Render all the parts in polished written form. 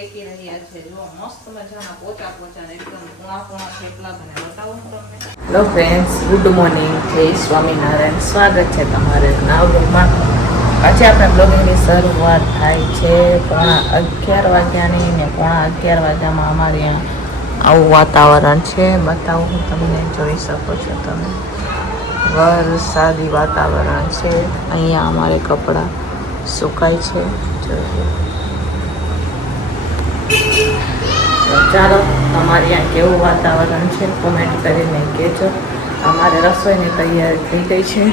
શેકી રહ્યા છે. જો મસ્ત મજાના પોચા પોચા એકદમ કુણા થેપલા બને. બતાવું તમને. હેલો ફ્રેન્ડ્સ, ગુડ મોર્નિંગ, જય સ્વામિનારાયણ. સ્વાગત છે તમારે નવા બ્લોગમાં. આજે આપણે બ્લોગિંગની શરૂઆત થાય છે 11:15 વાગ્યાની ને 11:15 વાગ્યામાં અમારે અહીંયા આવું વાતાવરણ છે. બતાવું હું તમને, જોઈ શકો છો તમે. વરસાદી વાતાવરણ છે. અહીંયા અમારે કપડાં સુકાય છે. ચાલો, તમારે ત્યાં કેવું વાતાવરણ છે કોમેન્ટ કરીને કહેજો. અમારે રસોઈની તૈયારી થઈ ગઈ છે.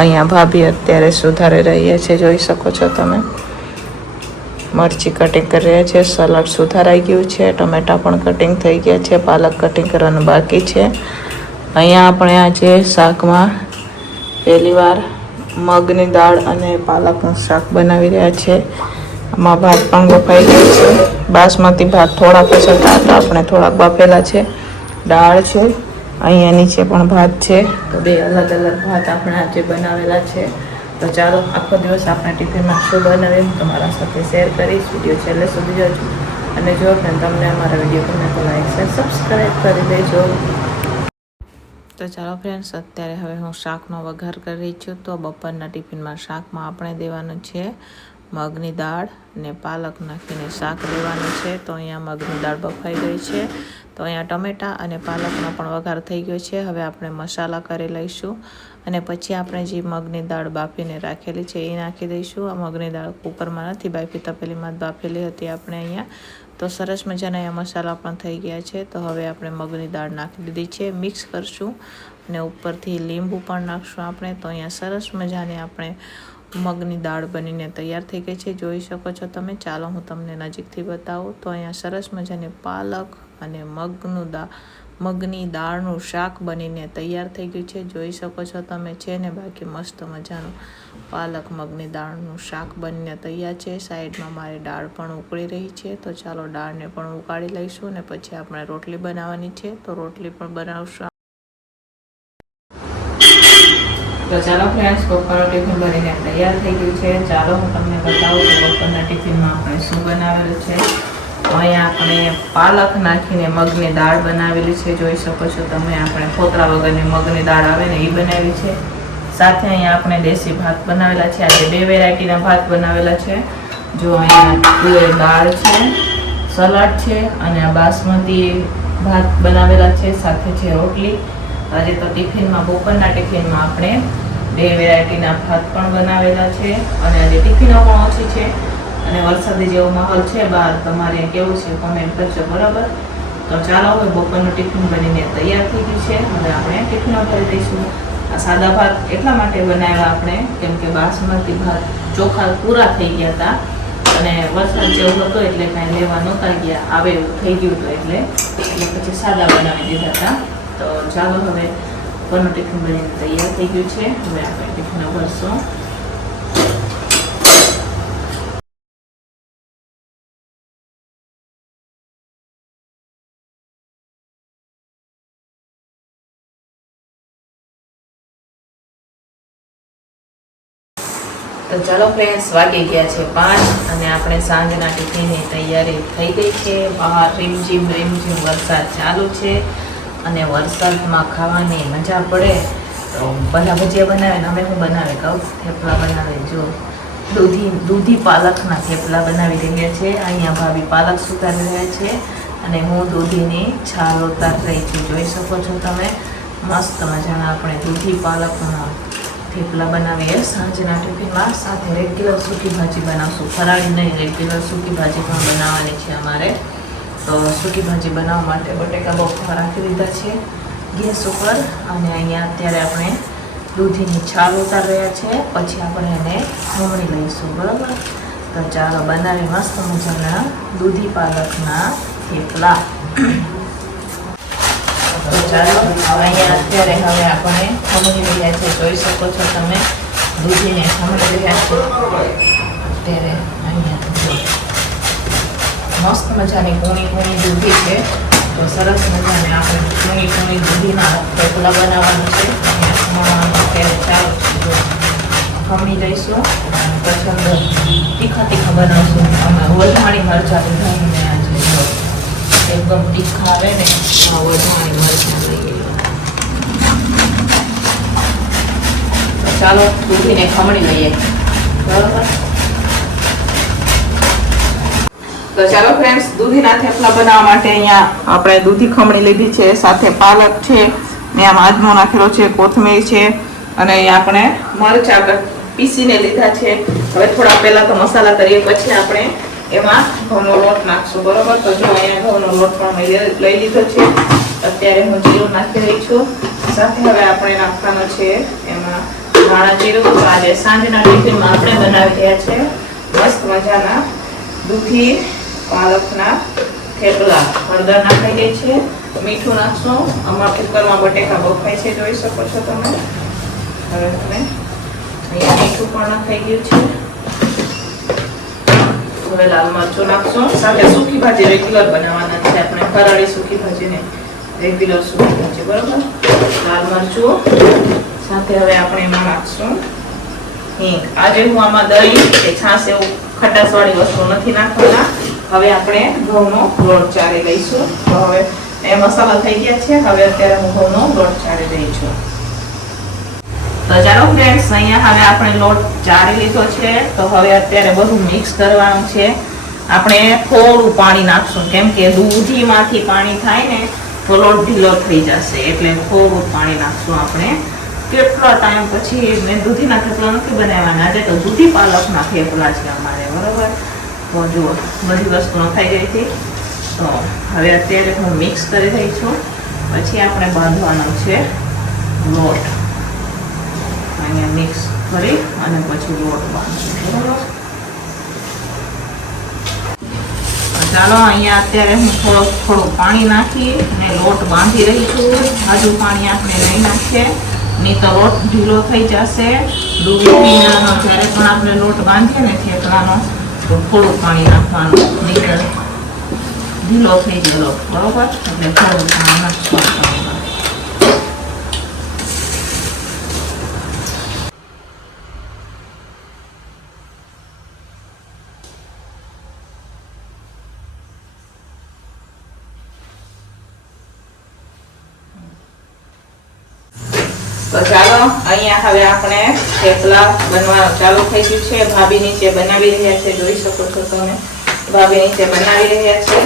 અહીંયા ભાભી અત્યારે સુધારી રહ્યા છે, જોઈ શકો છો તમે. મરચી કટિંગ કરી રહ્યા છે, સલાડ સુધારાઈ ગયું છે, ટમેટા પણ કટિંગ થઈ ગયા છે, પાલક કટિંગ કરવાનું બાકી છે. અહીંયા આપણે આજે શાકમાં પહેલીવાર મગની દાળ અને પાલકનું શાક બનાવી રહ્યા છે. આમાં ભાત પણ બફાઈ ગયો છે. બાસમતી ભાત થોડા પછડતા હતા, આપણે થોડાક બાફેલા છે. દાળ છે, અહીંયા નીચે પણ ભાત છે. તો બે અલગ અલગ ભાત આપણે આજે બનાવેલા છે. તો ચાલો, આખો દિવસ આપણે ટિફિનમાં શું બનાવીએ તમારા સાથે શેર કરીશ. વિડીયો છેલ્લે સુધી જોજો. અને જો તમને અમારા વિડીયો ગમે તો લાઈક શેર સબસ્ક્રાઈબ કરી દેજો. તો ચાલો ફ્રેન્ડ્સ, અત્યારે હવે હું શાકનો વઘાર કરી રહી છું. તો બપોરના ટિફિનમાં શાકમાં આપણે દેવાનું છે મગની દાળ ને પાલક નાખીને શાક દેવાનું છે. તો અહીંયા મગની દાળ બફાઈ ગઈ છે. તો અહીંયા ટમેટા અને પાલકનો પણ વઘાર થઈ ગયો છે. હવે આપણે મસાલા કરી લઈશું અને પછી આપણે જે મગની દાળ બાફીને રાખેલી છે એ નાખી દઈશું. આ મગની દાળ કુકરમાં નથી બાફી, તપેલીમાં જ બાફેલી હતી આપણે અહીંયા. તો સરસ મજાના અહીંયા મસાલા પણ થઈ ગયા છે. તો હવે આપણે મગની દાળ નાખી દીધી છે, મિક્સ કરશું અને ઉપરથી લીંબુ પણ નાખશું આપણે. તો અહીંયા સરસ મજાને આપણે મગની દાળ બનીને તૈયાર થઈ ગઈ છે, જોઈ શકો છો તમે. ચાલો હું તમને નજીકથી બતાવું. તો અહીંયા સરસ મજાની પાલક અને મગની દાળનું શાક બનીને તૈયાર થઈ ગયું છે, જોઈ શકો છો તમે. છે ને બાકી મસ્ત મજાનું પાલક મગની દાળનું શાક બનીને તૈયાર છે. સાઈડમાં મારી દાળ પણ ઉકળી રહી છે. તો ચાલો દાળને પણ ઉકાળી લઈશું અને પછી આપણે રોટલી બનાવવાની છે. તો રોટલી પણ બનાવશું. તો ચાલો ફ્રેન્ડ્સ, બપોરનું ટિફિન બનીને તૈયાર થઈ ગયું છે. ચાલો હું તમને બતાવું કે બપોરના ટિફિનમાં આપણે શું બનાવેલું છે. અહીંયા આપણે પાલક નાખીને મગની દાળ બનાવેલી છે, જોઈ શકો છો તમે. આપણે ફોતરા વગરની મગની દાળ આવે ને એ બનાવી છે. સાથે અહીંયા આપણે દેશી ભાત બનાવેલા છે. આજે બે વેરાયટીના ભાત બનાવેલા છે. જો અહીંયા તુવેર દાળ છે, સલાડ છે અને આ બાસમતી ભાત બનાવેલા છે, સાથે છે રોટલી. આજે તો ટિફિનમાં, બપોરના ટિફિનમાં આપણે બે વેરાયટીના ભાત પણ બનાવેલા છે. અને આજે ટિફિનો પણ ઓછી છે અને વરસાદી જેવો માહોલ છે બહાર. તમારે કેવું છે કોમેન્ટ કરજો, બરાબર? તો ચાલો, હવે બપોરનું ટિફિન બનીને તૈયાર થઈ ગયું છે. હવે આપણે ટિફિનો ભરી દઈશું. આ સાદા ભાત એટલા માટે બનાવ્યા આપણે કેમ કે બાસમતી ભાત ચોખા પૂરા થઈ ગયા હતા અને વરસાદ જેવું હતો એટલે કાંઈ લેવા નહોતા ગયા, આવે એવું થઈ ગયું હતું એટલે પછી સાદા બનાવી દીધા હતા. તો ચાલો, હવે બપોરનું ટિફિન બનીને તૈયાર થઈ ગયું છે. હવે આપણે ટિફિનો ભરશું. તો ચાલો ફ્રેન્ડ્સ, વાગી ગયા છે 5 અને આપણે સાંજના ટિફિનની તૈયારી થઈ ગઈ છે. બહાર રીમઝીમ વરસાદ ચાલુ છે અને વરસાદમાં ખાવાની મજા પડે. તો બધા ભજીયા બનાવે ને અમે હું બનાવે કહું, થેપલા બનાવે. જો દૂધી પાલકના થેપલા બનાવી રહ્યા છે. અહીંયા ભાભી પાલક સુધારી રહ્યા છે અને હું દૂધીની છાલ ઉતારી રહી છું, જોઈ શકો છો તમે. મસ્ત મજાના આપણે દૂધી પાલકના થેપલા બનાવીએ સાંજના ટિફિનમાં. સાથે રેગ્યુલર સૂકી ભાજી બનાવશું, ફરાળી નહીં, રેગ્યુલર સૂકી ભાજી પણ બનાવવાની છે અમારે. તો સૂકી ભાજી બનાવવા માટે બટેકા બફવા રાખી દીધા છે ગેસ ઉપર અને અહીંયા અત્યારે આપણે દૂધીની છાલ ઉતારી રહ્યા છે. પછી આપણે એને ખમણી લઈશું, બરાબર? તો ચાલો બનાવી મસ્ત મજાના દૂધી પાલકના થેપલા. તો ચાલો, અહીંયા અત્યારે હવે આપણે ખમણી રહ્યા છે, જોઈ શકો છો તમે. દૂધીને ખમણી રહ્યા છે અત્યારે. અહીંયા મસ્ત મજાની કૂણી દૂધી છે. તો સરસ મજાને આપણે કૂણી દૂધીના થેપલા બનાવવાનું છે. અત્યારે ચાલો ખમણી લઈશું અને પછી અંદર તીખા બનાવશું. અમે વલહાણી મરચાં લીધા એકદમ તીખા આવે ને વઢવાણી મરચાં લઈ ગઈ. ચાલો દૂધીને ખમણી લઈએ. બરાબર. તો ચાલો ફ્રેન્ડ્સ, દૂધીના થેપલા બનાવવા માટે અહીંયા આપણે દૂધી ખમણી લીધી છે, સાથે પાલક છે ને આમાં આજમો નાખેલો છે, કોથમીર છે અને અહીંયા આપણે મરચાં પીસીને લીધા છે. હવે થોડા પહેલા તો મસાલા કરીએ, પછી આપણે એમાં ઘઉંનો લોટ નાખશું. બરોબર. તો જો અહીંયા ઘઉંનો લોટ પણ લઈ લીધો છે. અત્યારે હું જીરું નાખી રહી છું. સાથે હવે આપણે નાખવાનો છે એમાં ધાણા જીરું. તો આજે સાંજના ટિફિનમાં આપણે બનાવી રહ્યા છે મસ્ત મજાના દૂધી પાલકના થેપલા. હળદર નાખાઈ ગઈ છે, મીઠું નાખશું. આમાં કુકરમાં બટેકા બફાય છે, જોઈ શકો છો તમે. હવે તમે અહીંયા મીઠું પણ નાખાઈ ગયું છે. હવે લાલ મરચું નાખશું. સાથે સૂકી ભાજી રેગ્યુલર બનાવવાના છે આપણે, ફરાળી સૂકી ભાજીને રેગ્યુલર સૂકી ભાજી. બરોબર. લાલ મરચું સાથે હવે આપણે એમાં નાખશું હિંગ. આજે હું આમાં દહીં કે છાશ એવું ખટાશવાળી વસ્તુ નથી નાખવાના. હવે આપણે ઘઉંનો લોટ ચાળી લઈશું. તો હવે એ મસાલા થઈ ગયા છે. હવે અત્યારે હું ઘઉંનો લોટ ચાળી રહી છું. તો ચાલો ફ્રેન્ડ્સ, અહીંયા હવે આપણે લોટ ચાળી લીધો છે. તો હવે અત્યારે બધું મિક્સ કરવાનું છે. આપણે થોડું પાણી નાખશું, કેમ કે દૂધીમાંથી પાણી થાય ને તો લોટ ઢીલો થઈ જશે, એટલે થોડું પાણી નાખશું આપણે. કેટલા ટાઈમ પછી મેં દૂધીના થેપલા નથી બનાવવાના, આજે તો દૂધી પાલકના થેપલા છે અમારે. બરોબર. તો જુઓ બધી વસ્તુ નખાઈ ગઈ હતી. તો હવે અત્યારે હું મિક્સ કરી રહી છું. પછી આપણે બાંધવાનો છે લોટ. અહીંયા મિક્સ કરી અને પછી લોટ બાંધશું. બરોબર. ચાલો અહીંયા અત્યારે હું થોડું પાણી નાખી અને લોટ બાંધી રહી છું. હજુ પાણી આપણે નહીં નાખીએ, નહીં તો લોટ ઢીલો થઈ જશે. દૂધીનો જ્યારે પણ આપણે લોટ બાંધીએ ને થેપલાનો, તો થોડું પાણી નાખવાનું, નહીં તો ઢીલો થઈ ગયેલો. બરોબર. એટલે થોડું પાણી નાખવાનું. તો ચાલો અહીંયા હવે આપણે થેપલા બનવાનું ચાલુ થઈ ગયું છે. ભાભી નીચે બનાવી રહ્યા છે, જોઈ શકો છો તમે. ભાભી નીચે બનાવી રહ્યા છે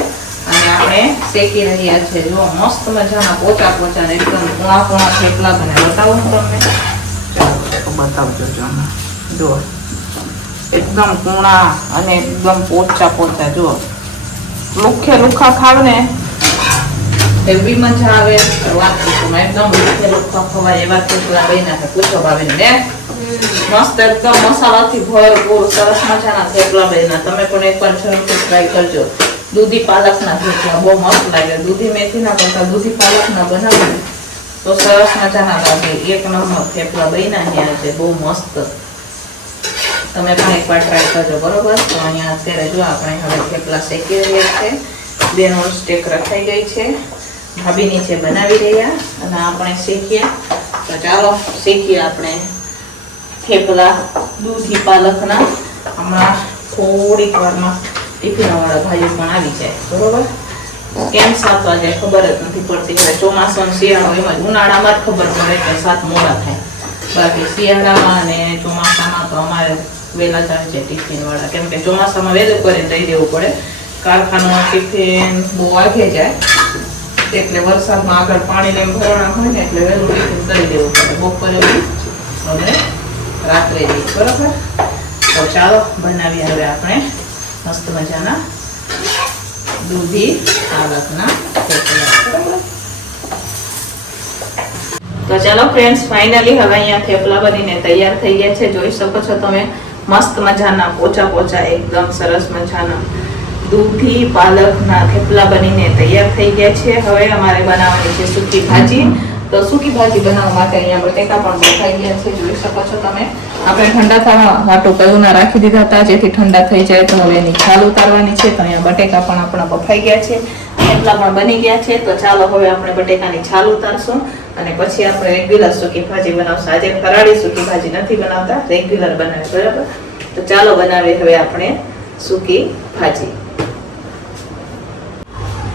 અને આપણે શેકી રહ્યા છે. જો મસ્ત મજાના પોચા પોચા એકદમ કુણા કુણા થેપલા બને. બતાવું તમને? ચાલો બતાવજો. જો એકદમ કુણા અને એકદમ પોચા પોચા. જો લુખા ખાવ ને એવી મજા આવે. વાત પૂછો, એકદમ લુખા ખવાય એવા થેપલા બન્યા. પૂછો ભાભીને ને મસ્ત એકદમ મસાલાથી ભરપૂર સરસ મજાના થેપલા બન્યા. તમે પણ એકવાર જરૂરથી ટ્રાય કરજો. દૂધી પાલકના થેપલા બહુ મસ્ત લાગે. દૂધી મેથીના કરતા દૂધી પાલકના બનાવો તો સરસ મજાના લાગે. એક નંબર થેપલા બન્યા છે, બહુ મસ્ત. તમે પણ એકવાર ટ્રાય કરજો. બરોબર. તો અહીંયા અત્યારે જો આપણે હવે થેપલા શેકી રહ્યા છે. બે નોન સ્ટેક રખાઈ ગઈ છે. ભાભી નીચે બનાવી રહ્યા અને આપણે શેકીએ. તો ચાલો શેકીએ આપણે થેપલા દૂધી પાલકના. હમણાં થોડીક વારમાં ટિફિનવાળા ભાઈઓ પણ આવી જાય. બરોબર. કેમ 7 વાગે ખબર જ નથી પડતી. હવે ચોમાસાનો શિયાળો એમાં જ ઉનાળામાં જ ખબર પડે કે 7 મોડા થાય. બાકી શિયાળામાં અને ચોમાસામાં તો અમારે વહેલા જ આવી જાય ટિફિનવાળા, કેમ કે ચોમાસામાં વહેલું કરીને દઈ દેવું પડે. કારખાનામાં ટિફિન બહુ વાગે જાય, એટલે વરસાદમાં આગળ પાણી લઈને ભરવાના હોય ને એટલે વહેલું ટિફિન કરી દેવું પડે. બપોરે અને રાત્રે જઈ. બરાબર. તો ચાલો બનાવીએ હવે આપણે મસ્ત મજાના દૂધી પાલકના થેપલા. બરાબર. તો ચાલો ફ્રેન્ડ્સ, ફાઇનલી હવે અહીંયા થેપલા બનીને તૈયાર થઈ ગયા છે. જોઈ શકો છો તમે. મસ્ત મજાના પોચા પોચા એકદમ સરસ મજાના દૂધી પાલકના થેપલા બનીને તૈયાર થઈ ગયા છે. હવે અમારે બનાવવાની છે સૂકી ભાજી. તો સૂકી ભાજી બનાવવા માટે અહીંયા બટેકા પણ બફાઈ ગયા છે, જોઈ શકો છો તમે. આપણે ઠંડા થવા માટે કયુંના રાખી દીધા હતા, જેથી ઠંડા થઈ જાય તો હવે એની છાલ ઉતારવાની છે. તો અહીંયા બટેકા પણ આપણા બફાઈ ગયા છે, થેપલા પણ બની ગયા છે. તો ચાલો હવે આપણે બટેકાની છાલ ઉતારશું અને પછી આપણે રેગ્યુલર સૂકી ભાજી બનાવશું. આજે ફરાળી સૂકી ભાજી નથી બનાવતા, રેગ્યુલર બનાવે. બરાબર. તો ચાલો બનાવીએ હવે આપણે સૂકી ભાજી.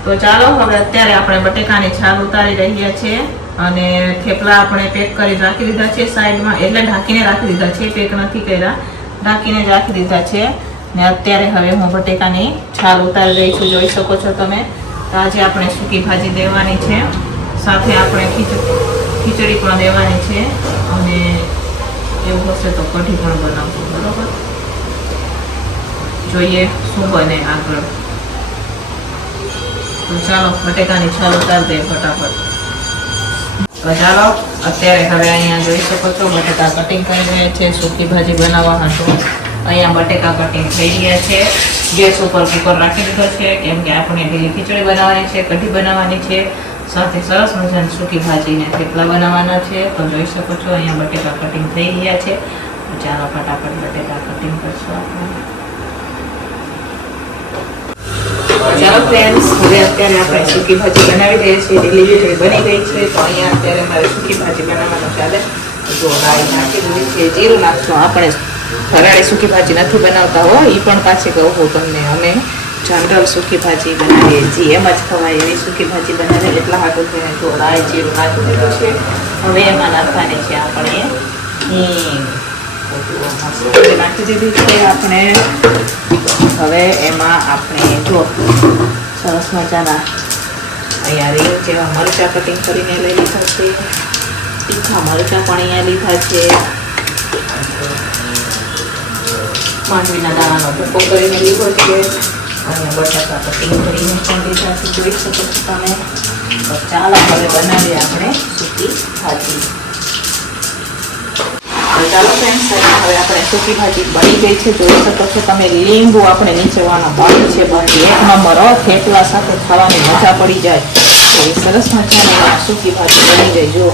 તો ચાલો હવે અત્યારે આપણે બટેકાની છાલ ઉતારી રહ્યા છીએ અને થેપલા આપણે પેક કરી રાખી દીધા છે સાઈડમાં, એટલે ઢાંકીને રાખી દીધા છે, પેક નથી કર્યા, ઢાંકીને જ રાખી દીધા છે. ને અત્યારે હવે હું બટેકાની છાલ ઉતારી રહી છું, જોઈ શકો છો તમે. તો આજે આપણે સૂકી ભાજી દેવાની છે, સાથે આપણે ખીચડી પણ દેવાની છે અને એવું હશે તો કઢી પણ બનાવશું. બરોબર, જોઈએ શું બને આગળ. તો ચાલો બટેકાની છાલ ઉતારી દઈએ ફટાફટ. તો ચાલો અત્યારે હવે અહીંયા જોઈ શકો છો બટેકા કટિંગ કરી રહ્યા છે સૂકી ભાજી બનાવવા હતું. અહીંયા બટેકા કટિંગ થઈ ગયા છે. ગેસ ઉપર કુકર રાખી દીધો છે, કેમ કે આપણે લીલી ખીચડી બનાવવાની છે, કઢી બનાવવાની છે, સાથે સરસ મજાની સૂકી ભાજીને થેપલા બનાવવાના છે. તો જોઈ શકો છો અહીંયા બટેકા કટિંગ થઈ ગયા છે. ચાલો ફટાફટ બટેકા કટિંગ કરશું આપણે. ચાલો ફ્રેન્ડ્સ, હવે અત્યારે આપણે સૂકી ભાજી બનાવી દઈએ છીએ. લીલી ખીચડી બની ગઈ છે. તો અહીંયા અત્યારે મારે સૂકી ભાજી બનાવવાનું ચાલે. જો રાઈ નાખી દીધી છે, જીરું નાખશું. આપણે ફરાળી સૂકી ભાજી નથી બનાવતા હો, એ પણ પાછી કહું છું તમને. અમે જનરલ સૂકી ભાજી બનાવીએ છીએ, એમ જ ખવાય એવી સૂકી ભાજી બનાવીએ. એટલા હાટું થઈને જો રાઈ જીરું નાખી દીધું છે. હવે એમાં નાખવાની છે આપણે હિંગ, નાખી દીધી છે આપણે. હવે એમાં આપણે જો સરસ મજાના અહીંયા રીંગ જેવા મરચાં કટિંગ કરીને લઈ લીધા છે. તીખા મરચાં પણ અહીંયા લીધા છે. માંડવીના દાણાનો ભૂકો કરીને લીધો છે. અને બટાકા કટિંગ કરીને પણ લીધા છે, જોઈ શકો છો તમે. તો ચાલો હવે બનાવીએ આપણે સૂકી ભાજી. તો ચાલો ફ્રેન્ડ્સ, હવે આપણે સૂકી ભાજી બની ગઈ છે, જોઈ શકો છો તમે. લીંબુ આપણે નીચેવાનો બાકી છે, બાકી એક નંબર થેપલા સાથે ખાવાની મજા પડી જાય. એ સરસ મજાની સૂકી ભાજી બની ગઈ. જો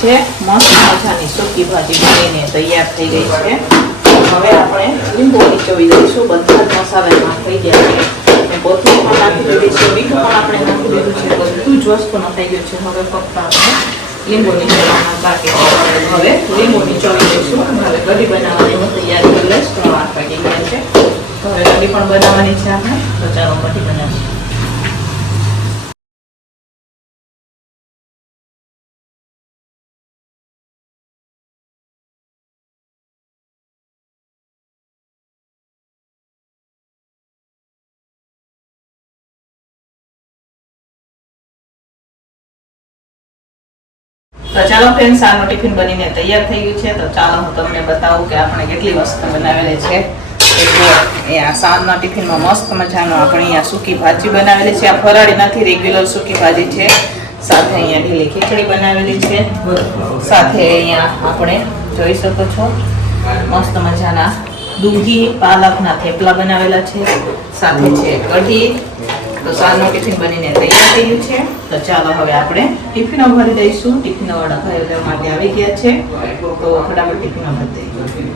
છે મસ્ત મજાની સૂકી ભાજી બનીને તૈયાર થઈ ગઈ છે. હવે આપણે લીંબુ નીચોવી દઈશું. બધા જ મસાલા થઈ ગયા છે. કોથમીર પણ નાખી દીધી છે, મીઠું પણ આપણે નાખી દીધું છે, બધું જ વસ્તુ નખાઈ ગયું છે. હવે ફક્ત આપણે લીંબુ નીચોવાના બાકી છે. હવે લીંબુ નીચોવી દઈશું. હવે કઢી બનાવવાની હું તૈયારી કરી લઈશ. 3 વાગી ગયા છે. તો હવે કઢી પણ બનાવવાની છે આપણે. તો ચાલો કઢી બનાવીશું. તો ચાલો ફ્રેન્ડ્સ, આનો ટિફિન બનીને તૈયાર થઈ ગયું છે. તો ચાલો હું તમને બતાવું કે આપણે કેટલી વસ્તુ બનાવેલી છે. એ આ સાંજના ટિફિનમાં મસ્ત મજાનો આપણે અહીંયા સૂકી ભાજી બનાવેલી છે. આ ફરાળી નથી, રેગ્યુલર સૂકી ભાજી છે. સાથે અહીંયા લીલી ખીચડી બનાવેલી છે. સાથે અહીંયા આપણે જોઈ શકો છો મસ્ત મજાના દૂધી પાલકના થેપલા બનાવેલા છે. સાથે છે કઢી. તો સાંજનો ટિફિન બનીને તૈયાર થઈ ગયું છે. તો ચાલો હવે આપણે ટિફિનો ભરી દઈશું. ટિફિનો વાળા ભાઈઓ માટે આવી ગયા છે, તો ફટાફટ ટિફિનો ભરી દઈએ.